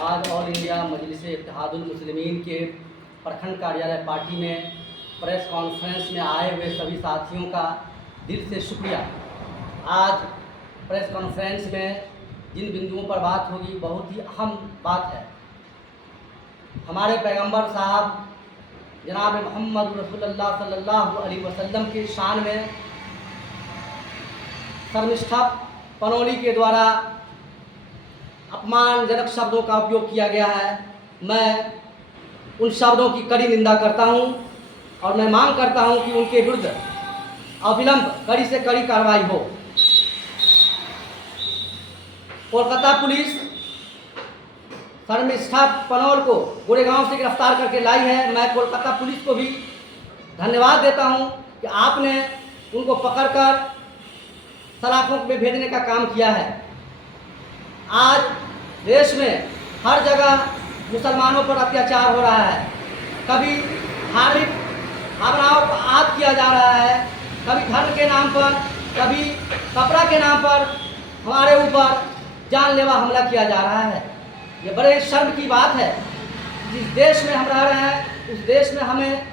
आज all India मजलिस इत्तेहादुल मुस्लिमीन के प्रखंड कार्यालय पार्टी में प्रेस कॉन्फ्रेंस में आए हुए सभी साथियों का दिल से शुक्रिया। आज प्रेस कॉन्फ्रेंस में जिन बिंदुओं पर बात होगी बहुत ही अहम बात है। हमारे पैगंबर साहब जनाब मोहम्मद रसूलुल्लाह सल्लल्लाहु अलैहि वसल्लम के शान में शर्मिष्ठा पनौली के द्वारा अपमानजनक शब्दों का उपयोग किया गया है। मैं उन शब्दों की कड़ी निंदा करता हूं और मैं मांग करता हूं कि उनके विरुद्ध अविलंब कड़ी से कड़ी कार्रवाई हो। कोलकाता पुलिस शर्मिष्ठा पनौल को गोरेगांव से गिरफ्तार करके लाई है। मैं कोलकाता पुलिस को भी धन्यवाद देता हूं कि आपने उनको पकड़कर सलाखों में भेजने का काम किया है। आज देश में हर जगह मुसलमानों पर अत्याचार हो रहा है। कभी धार्मिक भावनाओं को आद किया जा रहा है, कभी धर्म के नाम पर, कभी कपड़ा के नाम पर हमारे ऊपर जानलेवा हमला किया जा रहा है। ये बड़े शर्म की बात है। जिस देश में हम रह रहे हैं उस देश में हमें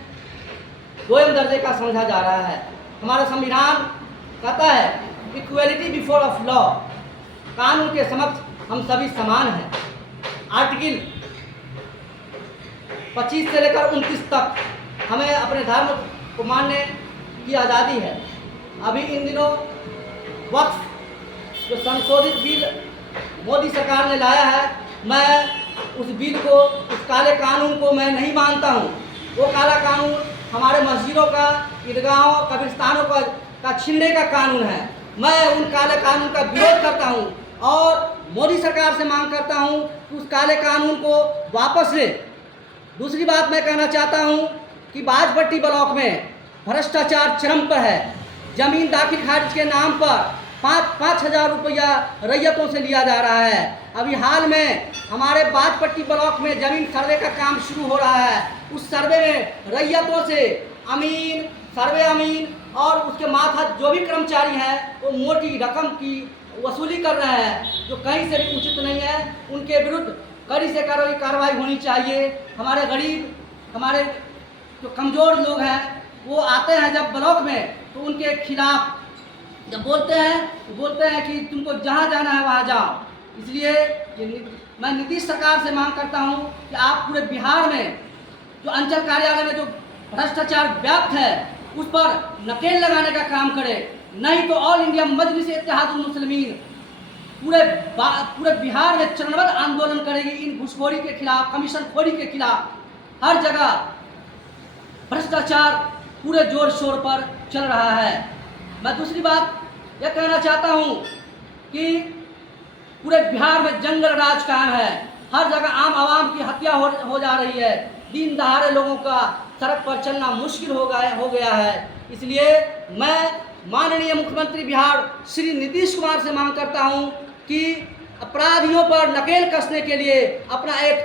दोयम दर्जे का समझा जा रहा है। हमारा संविधान कहता है इक्वलिटी बिफोर ऑफ लॉ, कानून के समक्ष हम सभी समान हैं। आर्टिकल 25 से लेकर 29 तक हमें अपने धर्म को मानने की आज़ादी है। अभी इन दिनों वक्फ जो संशोधित बिल मोदी सरकार ने लाया है, मैं उस बिल को, उस काले कानून को मैं नहीं मानता हूँ। वो काला कानून हमारे मस्जिदों का, ईदगाहों, कब्रिस्तानों का छीनने का कानून है। मैं उन काले कानून का विरोध करता हूं और मोदी सरकार से मांग करता हूं कि उस काले कानून को वापस ले। दूसरी बात मैं कहना चाहता हूं कि बाजपट्टी ब्लॉक में भ्रष्टाचार चरम पर है। जमीन दाखिल खारिज के नाम पर 5,000 रुपया रैयतों से लिया जा रहा है। अभी हाल में हमारे बाजपट्टी ब्लॉक में जमीन सर्वे का काम शुरू हो रहा है। उस सर्वे में रैयतों से अमीन, सर्वे अमीन और उसके मातहत जो भी कर्मचारी हैं वो मोटी रकम की वसूली कर रहे हैं, जो कहीं से भी उचित नहीं है। उनके विरुद्ध कड़ी से कार्रवाई होनी चाहिए। हमारे गरीब, हमारे जो कमज़ोर लोग हैं वो आते हैं जब ब्लॉक में, तो उनके खिलाफ जब बोलते हैं कि तुमको जहाँ जाना है वहाँ जाओ। इसलिए मैं नीतीश सरकार से मांग करता हूँ कि आप पूरे बिहार में जो अंचल कार्यालय में जो भ्रष्टाचार व्याप्त है उस पर नकेल लगाने का काम करें। नहीं तो ऑल इंडिया मजलिस इत्तेहादुल मुस्लिमीन पूरे बिहार में चरणबद्ध आंदोलन करेगी इन घूसखोरी के खिलाफ, कमीशन खोरी के खिलाफ। हर जगह भ्रष्टाचार पूरे जोर शोर पर चल रहा है। मैं दूसरी बात यह कहना चाहता हूँ कि पूरे बिहार में जंगल राज कायम है। हर जगह आम आवाम की हत्या हो जा रही है। दिन दहाड़े लोगों का सड़क पर चलना मुश्किल हो गया है। इसलिए मैं माननीय मुख्यमंत्री बिहार श्री नीतीश कुमार से मांग करता हूं कि अपराधियों पर नकेल कसने के लिए अपना एक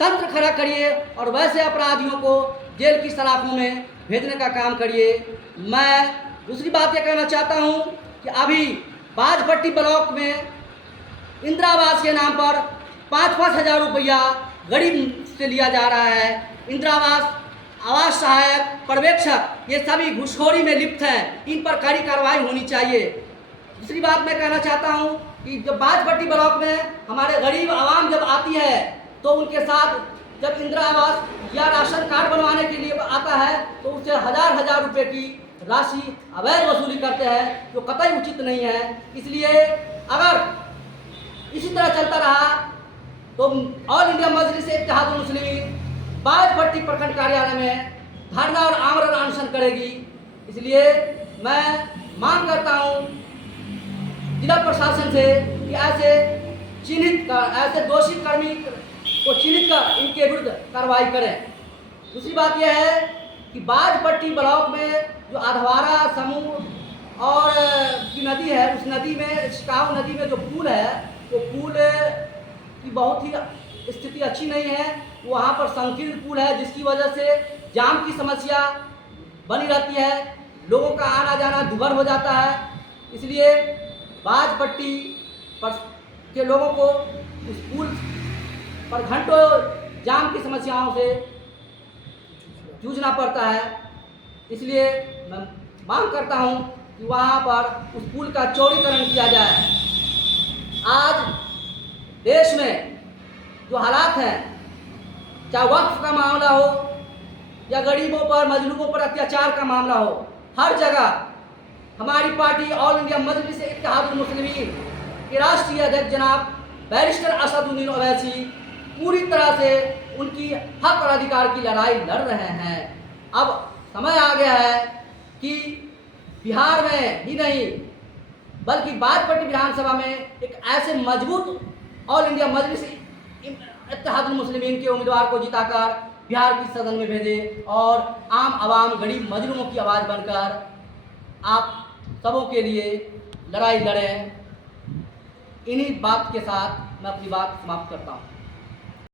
तंत्र खड़ा करिए और वैसे अपराधियों को जेल की सलाखों में भेजने का काम करिए। मैं दूसरी बात यह कहना चाहता हूं कि अभी बाजपट्टी ब्लॉक में इंदिरा आवास के नाम पर 5-5 हज़ार रुपया गरीब से लिया जा रहा है। इंदिरा आवास सहायक, पर्यवेक्षक ये सभी घूसखोरी में लिप्त हैं। इन पर कड़ी कार्रवाई होनी चाहिए। दूसरी बात मैं कहना चाहता हूं कि जब बाजपट्टी ब्लॉक में हमारे गरीब आवाम जब आती है तो उनके साथ जब इंदिरा आवास या राशन कार्ड बनवाने के लिए आता है तो उससे हज़ार रुपये की राशि अवैध वसूली करते हैं, जो कतई उचित नहीं है। इसलिए अगर इसी तरह चलता रहा तो ऑल इंडिया मजलिस इत्तेहादुल मुस्लिमीन बाजपट्टी प्रखंड कार्यालय में धरना और आमरण अनशन करेगी। इसलिए मैं मांग करता हूं जिला प्रशासन से कि ऐसे दोषी कर्मी को चिन्हित कर इनके विरुद्ध कार्रवाई करें। दूसरी बात यह है कि बाजपट्टी ब्लॉक में जो अधवारा समूह और की नदी है, उस नदी में, शिकाऊ नदी में जो पुल है, वो पुल की बहुत ही स्थिति अच्छी नहीं है। वहाँ पर संकीर्ण पुल है जिसकी वजह से जाम की समस्या बनी रहती है, लोगों का आना जाना दुभर हो जाता है। इसलिए बाजपट्टी के लोगों को उस पुल पर घंटों जाम की समस्याओं से जूझना पड़ता है। इसलिए मैं मांग करता हूं कि वहां पर उस पुल का चौड़ीकरण किया जाए। आज देश में जो हालात हैं, चाहे वक्फ का मामला हो या गरीबों पर मजलूमों पर अत्याचार का मामला हो, हर जगह हमारी पार्टी ऑल इंडिया मजलिस इत्तेहादुल मुस्लिमीन के राष्ट्रीय अध्यक्ष जनाब बैरिस्टर असदुद्दीन ओवैसी पूरी तरह से उनकी हक और अधिकार की लड़ाई लड़ रहे हैं। अब समय आ गया है कि बिहार में ही नहीं बल्कि बाजपट्टी विधानसभा में एक ऐसे मजबूत ऑल इंडिया मजलिस इत्तेहादुल मुस्लिमीन के उम्मीदवार को जिताकर बिहार की सदन में भेजे और आम आवाम गरीब मजलूमों की आवाज़ बनकर आप सबों के लिए लड़ाई लड़ें। इन्हीं बात के साथ मैं अपनी बात समाप्त करता हूँ।